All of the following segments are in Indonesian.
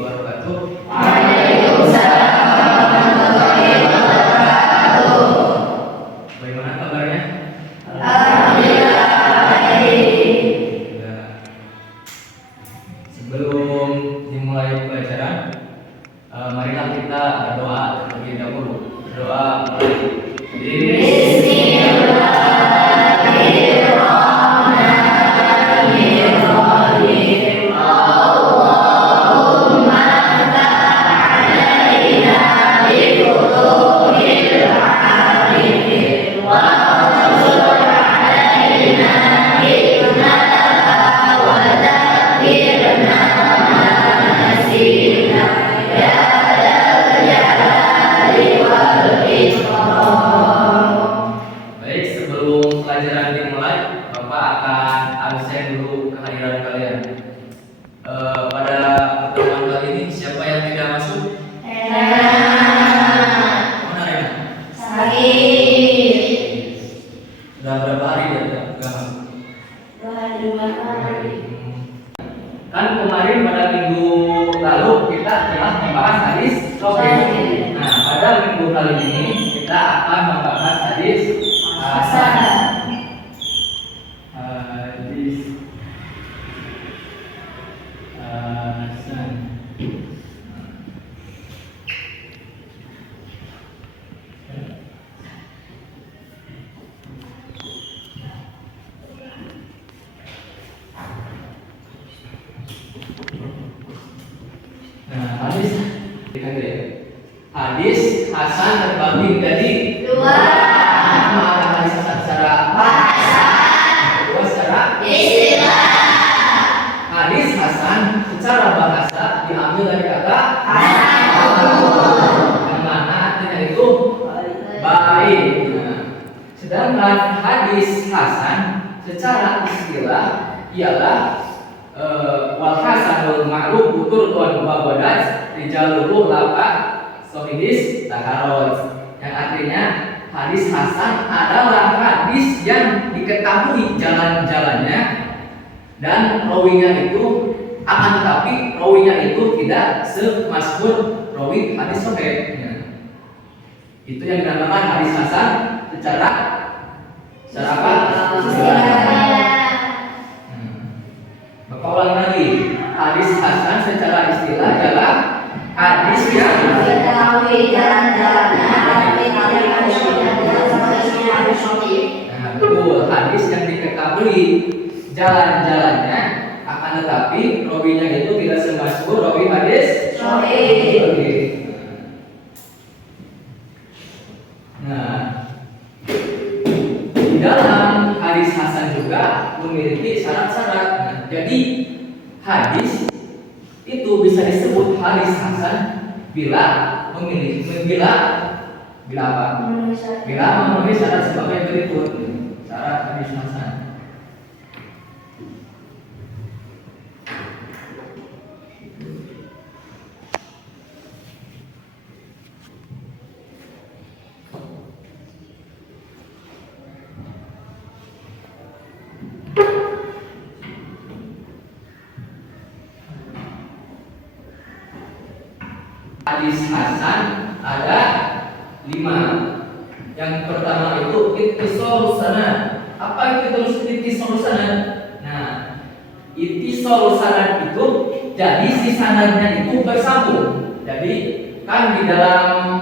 wabarakatuh. Waalaikumsalam warahmatullahi wabarakatuh. Bagaimana kabarnya? Alhamdulillah baik. Sebelum dimulai pelajaran, marilah kita berdoa terlebih dahulu. Berdoa Bismillahirrahmanirrahim. Allahumma ta'alaina bifutuhil arifin wa ansur alaina hikmataha wa dhakkirna nasina ya dzal jalali wal ikram. Baik, sebelum pelajaran dimulai, Bapak akan absen dulu kehadiran kalian. Pada pertemuan kali ini siapa yang tidak masuk? Mana Rena? Sakit. Sudah berapa hari dia tidak masuk? Kan kemarin pada minggu lalu kita telah membahas hadis sahih. Nah, pada minggu kali ini kita akan membahas hadis hasan. Hadis hasan. Nah, hadis hasan terbagi menjadi Dua. Pertama ada hadis hasan secara Bahasa. kedua secara Istilah. hadis hasan secara bahasa diambil dari kata yang mana artinya itu baik. Nah, sedangkan hadis hasan secara istilah ialah wal hasanul ma'ruf buturun wa badat rijalul lapa sohidis taharoj, yang artinya hadis hasan adalah hadis yang diketahui jalan-jalannya dan rawinya itu, akan tetapi rawinya itu tidak semasyhur rawi hadis sahih. Itu yang dinamakan hadis hasan secara apa? Bapak ulangi lagi. Hadis hasan secara istilah adalah hadis yang Ketahui jalan-jalannya tapi tidak betul, hadis yang diketahui jalan-jalannya, akan tetapi rawinya itu tidak semasyhur rawi hadis sahih. Nah, di dalam hadis hasan juga memiliki syarat-syarat. Nah, jadi hadis itu bisa disebut hadis hasan bila apa? Bila memenuhi syarat sebagai berikut. Syarat hadis hasan. Hadis hasan ada 5. Yang pertama itu ittisalus sanad. Apa itu ittisalus sanad? Nah, ittisalus sanad itu jadi si sanadnya itu bersambung. Jadi kan di dalam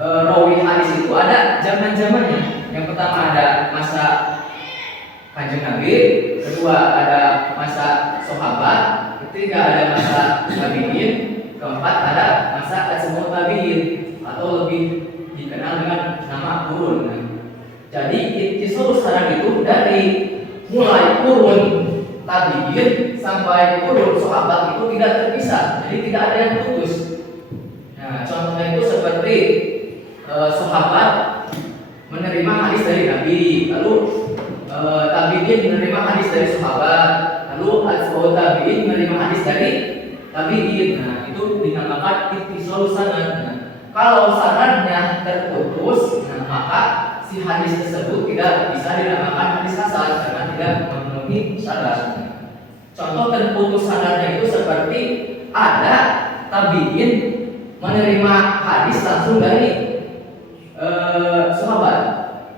rawi hadis itu ada zaman-zamannya. Yang pertama ada masa Kanjeng Nabi, kedua ada masa sahabat, ketiga ada masa tabi'in, keempat ada masa asma'ut tabi'in atau lebih dikenal dengan nama kurun. Jadi ittisalus sanad itu dari mulai kurun tabi'in sampai kurun sahabat itu tidak terpisah, jadi tidak ada yang putus. Nah, contohnya itu seperti sahabat menerima hadis dari Nabi, lalu tabi'in menerima hadis dari sahabat, lalu asma'ut tabi'in menerima hadis dari tabi'in. Nah, itu dinamakan ittisalus sanad. Nah, kalau sanadnya terputus, nah, maka si hadis tersebut tidak bisa dinamakan hadis hasan karena tidak memenuhi syarat. Contoh terputus sanadnya itu seperti ada tabiin menerima hadis langsung dari sahabat.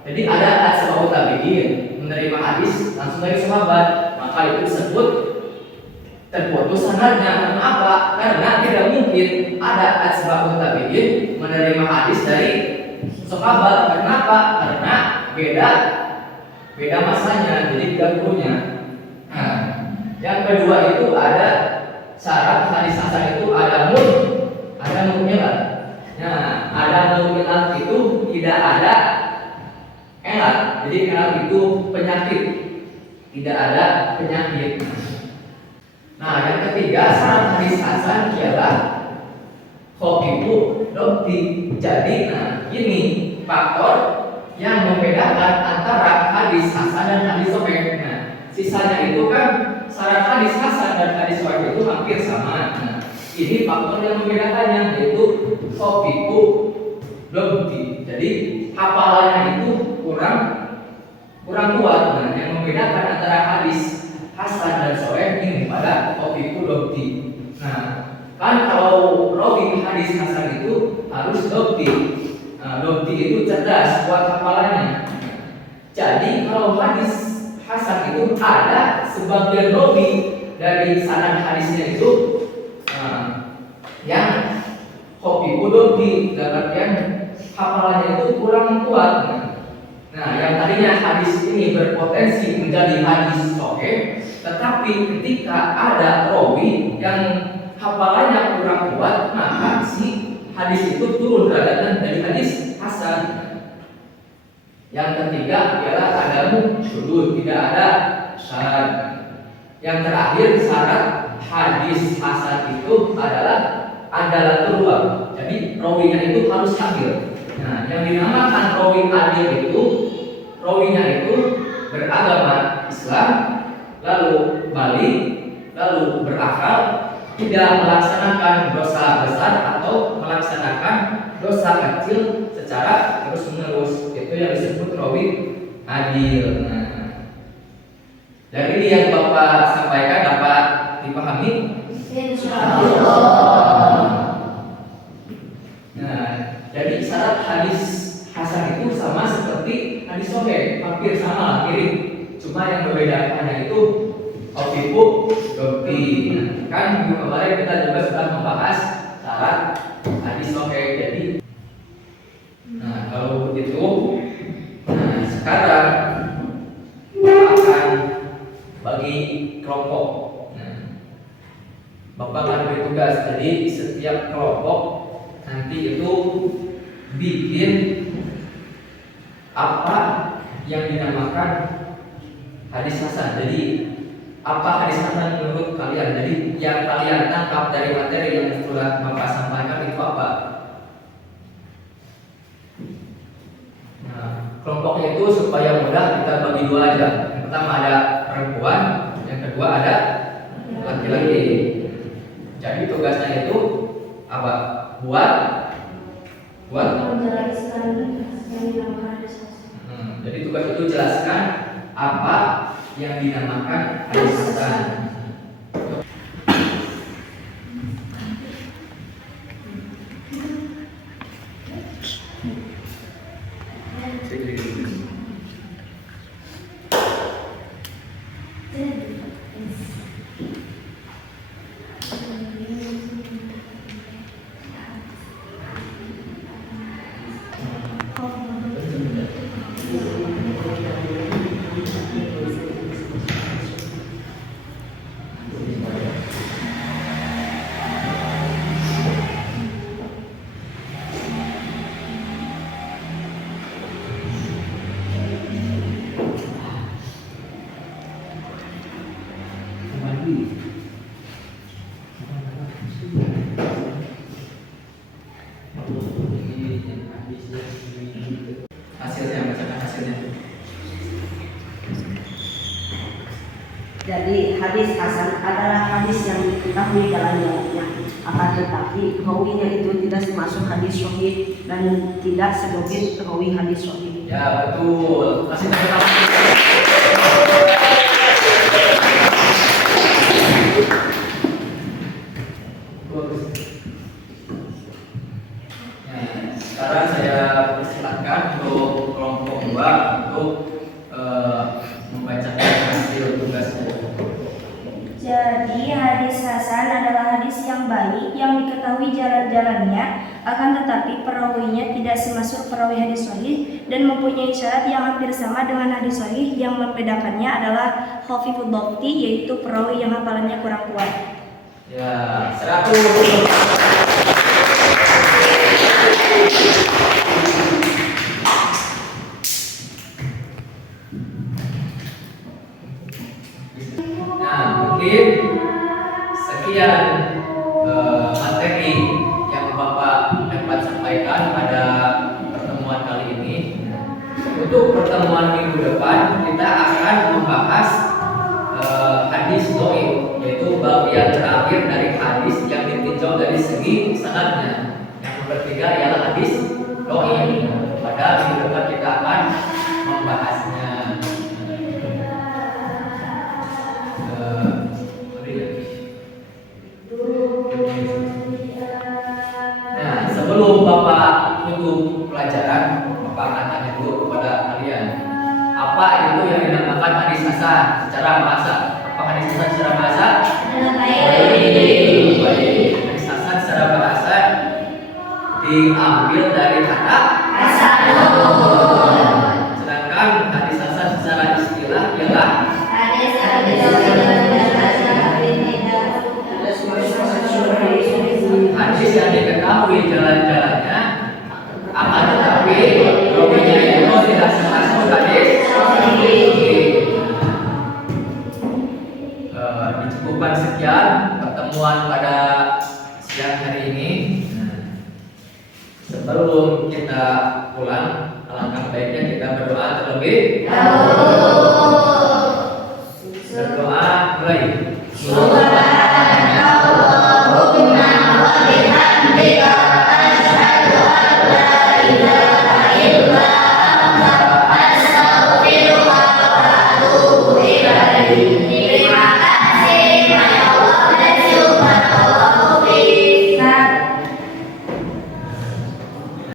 Jadi ada ashabut tabiin menerima hadis langsung dari sahabat, maka itu disebut terputus sanadnya. Kenapa? Karena tidak mungkin ada ashabut tabiin menerima hadis dari sahabat. Kenapa? Karena beda masanya, jadi beda gurunya. Nah, yang kedua itu ada syarat hadis hasan itu ada mukmilat. Nah, ada mukmilat itu tidak ada elat. Jadi elat itu penyakit, tidak ada penyakit. Nah, yang ketiga syarat hadis hasan ialah khofifu dobti. Jadi, nah ini faktor yang membedakan antara hadis hasan dan hadis sahih. Nah, sisanya itu kan syarat hadis hasan dan hadis sahih itu hampir sama. Nah, ini faktor yang membedakannya yaitu khofifu dobti. Jadi hafalannya itu kurang kuat. Nah, yang membedakan antara hadis hasan dan sahih ini pada khofifu dobti. Nah, kan kalau rawi hadis hasan itu harus dobti. Nah, dobti itu cerdas, kuat hafalannya. Jadi kalau hadis hasan itu ada sebagian rawi dari sanad hadisnya itu yang khofifu dobti, dalam artian hafalannya itu kurang kuat. Nah, yang tadinya hadis ini berpotensi menjadi hadis sahih, tetapi ketika ada rawi yang hafalannya kurang kuat, maka si hadis itu turun derajatnya dari hadis hasan. Yang ketiga ialah adamu syudud, tidak ada syad. Yang terakhir syarat hadis hasan itu adalah kedua. Jadi rawinya itu harus adil. Nah, yang dinamakan rawi adil itu rawinya itu beragama Islam, lalu balik, lalu berakal, tidak melaksanakan dosa besar atau melaksanakan dosa kecil secara terus-menerus. Itu yang disebut rawi adil. Nah, dari yang Bapak sampaikan dapat dipahami? Nah, jadi syarat hadis hasan itu sama seperti hadis sahih, hampir sama, mirip. Cuma yang membedakannya itu khofifu dobti. Kan minggu kemarin kita juga sudah membahas syarat hadis sahih. Jadi, nah kalau begitu, nah sekarang akan bagi kelompok. Nah, Bapak akan beri tugas. Jadi setiap kelompok nanti itu bikin apa yang dinamakan hadis hasan. Jadi apa hadis hasan menurut kalian? Jadi yang kalian tangkap dari materi yang telah Bapak sampaikan itu apa? Nah, kelompoknya itu supaya mudah kita bagi dua aja. Yang pertama ada perempuan, yang kedua ada laki-laki. Jadi tugasnya itu apa? Jadi tugas itu jelaskan apa yang dinamakan hadis hasan. Jadi hadis hasan adalah hadis yang diketahui jalannya, akan tetapi rawinya itu tidak termasuk hadis sahih dan tidak sebagai rawi hadis sahih. Ya betul. Kasih tepuk tangan. hasan adalah hadis yang baik yang diketahui jalan-jalannya, akan tetapi perawinya tidak semasuk perawi hadis sahih dan mempunyai syarat yang hampir sama dengan hadis sahih. Yang membedakannya adalah khafifud dhabti, yaitu perawi yang hafalannya kurang kuat. Ya, 100. Nah, mungkin sekian materi yang Bapak dapat sampaikan pada pertemuan kali ini. Untuk pertemuan minggu depan kita akan membahas hadis dhaif, yaitu bab yang terakhir dari hadis yang ditinjau dari segi sanadnya. Yang ketiga ialah hadis dhaif. Pada minggu depan kita akan membahasnya. Nah, sebelum Bapak tutup pelajaran, Bapak akan tanya dulu kepada kalian, apa itu yang dinamakan hadis hasan secara bahasa? Apa hadis hasan secara bahasa? Baik. Hadis hasan secara bahasa diambil dari kata hasanun. Sedangkan hadis hasan secara istilah ialah hadis yang diketahui jalan-jalannya, akan tetapi rawinya itu tidak termasuk hadis sahih. Dicukupkan sekian pertemuan pada siang hari ini. Sebelum kita pulang, alangkah baiknya kita berdoa terlebih dahulu.